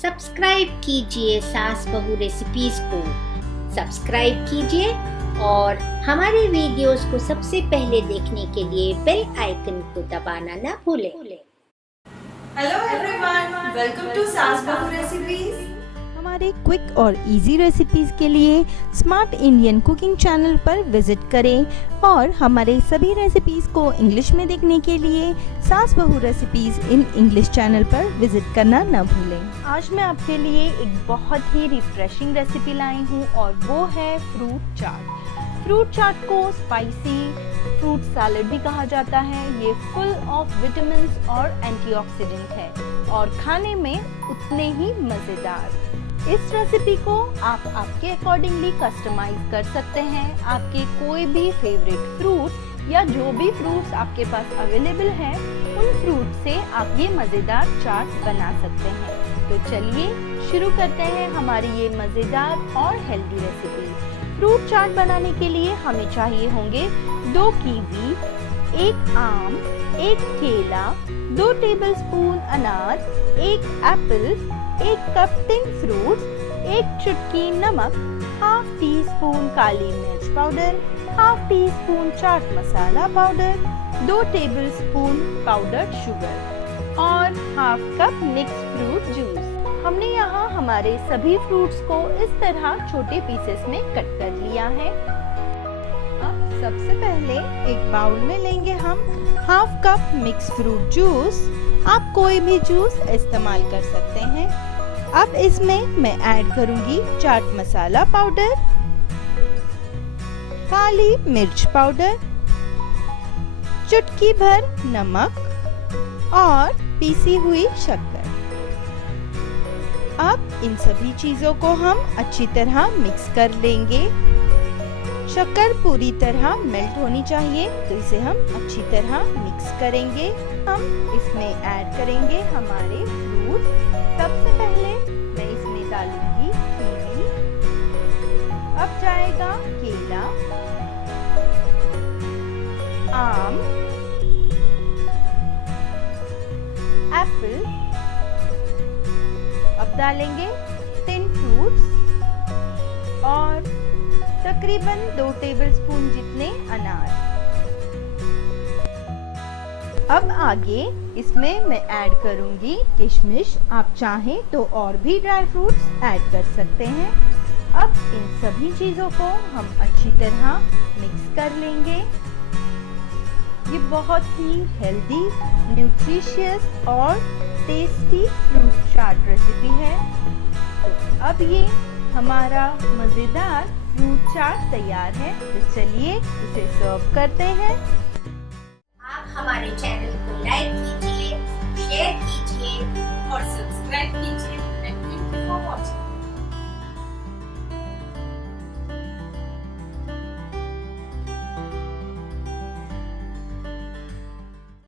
Subscribe कीजिए सास बहू रेसिपीज को सब्सक्राइब कीजिए और हमारे वीडियोस को सबसे पहले देखने के लिए बेल आइकन को दबाना ना भूलें। हेलो एवरीवन, वेलकम टू सास बहू रेसिपीज। हमारे क्विक और इजी रेसिपीज के लिए स्मार्ट इंडियन कुकिंग चैनल पर विजिट करें और हमारे सभी रेसिपीज को इंग्लिश में देखने के लिए सास बहू रेसिपीज इन इंग्लिश चैनल पर विजिट करना न भूलें। आज मैं आपके लिए एक बहुत ही रिफ्रेशिंग रेसिपी लाई हूँ और वो है फ्रूट चाट। फ्रूट चाट को स्पाइसी फ्रूट सैलेड भी कहा जाता है। ये फुल ऑफ विटामिन्स और एंटीऑक्सीडेंट है और खाने में उतने ही मज़ेदार। इस रेसिपी को आप आपके अकॉर्डिंगली कस्टमाइज कर सकते हैं। आपके कोई भी फेवरेट फ्रूट या जो भी फ्रूट्स आपके पास अवेलेबल है उन फ्रूट से आप ये मज़ेदार चाट बना सकते हैं। तो चलिए शुरू करते हैं हमारी ये मज़ेदार और हेल्दी रेसिपी। फ्रूट चाट बनाने के लिए हमें चाहिए होंगे 2 कीवी, 1 आम, 1 केला, 2 टेबलस्पून अनार, 1 एप्पल, 1 कप टिन फ्रूट्स, 1 चुटकी नमक, हाफ टी स्पून काली मिर्च powder, half tea spoon chaat masala powder, 2 tablespoon powdered sugar और half cup mix fruit juice. हमने यहाँ हमारे सभी फ्रूट्स को इस तरह छोटे पीसेस में कट कर लिया है। अब सबसे पहले एक बाउल में लेंगे हम half cup mix fruit juice. आप कोई भी जूस इस्तेमाल कर सकते हैं। अब इसमें मैं ऐड करूंगी चाट मसाला पाउडर, काली मिर्च पाउडर, चुटकी भर नमक और पीसी हुई शक्कर। अब इन सभी चीजों को हम अच्छी तरह मिक्स कर लेंगे। शक्कर पूरी तरह मेल्ट होनी चाहिए, तो इसे हम अच्छी तरह मिक्स करेंगे। हम इसमें ऐड करेंगे हमारे फ्रूट। सबसे पहले मैं इसमें डालूंगी कीवी, अब जाएगा केला, आम, एप्पल, अब डालेंगे टिन फ्रूट्स और तकरीबन 2 टेबलस्पून जितने अनार। अब आगे इसमें मैं ऐड करूंगी किशमिश। आप चाहें तो और भी ड्राई फ्रूट्स ऐड कर सकते हैं। अब इन सभी चीज़ों को हम अच्छी तरह मिक्स कर लेंगे। ये बहुत ही हेल्दी, न्यूट्रिशियस और टेस्टी फ्रूट चाट रेसिपी है। तो अब ये हमारा मज़ेदार फ्रूट चाट तैयार है। तो चलिए इसे सर्व करते हैं। आप हमारे चैनल को लाइक कीजिए।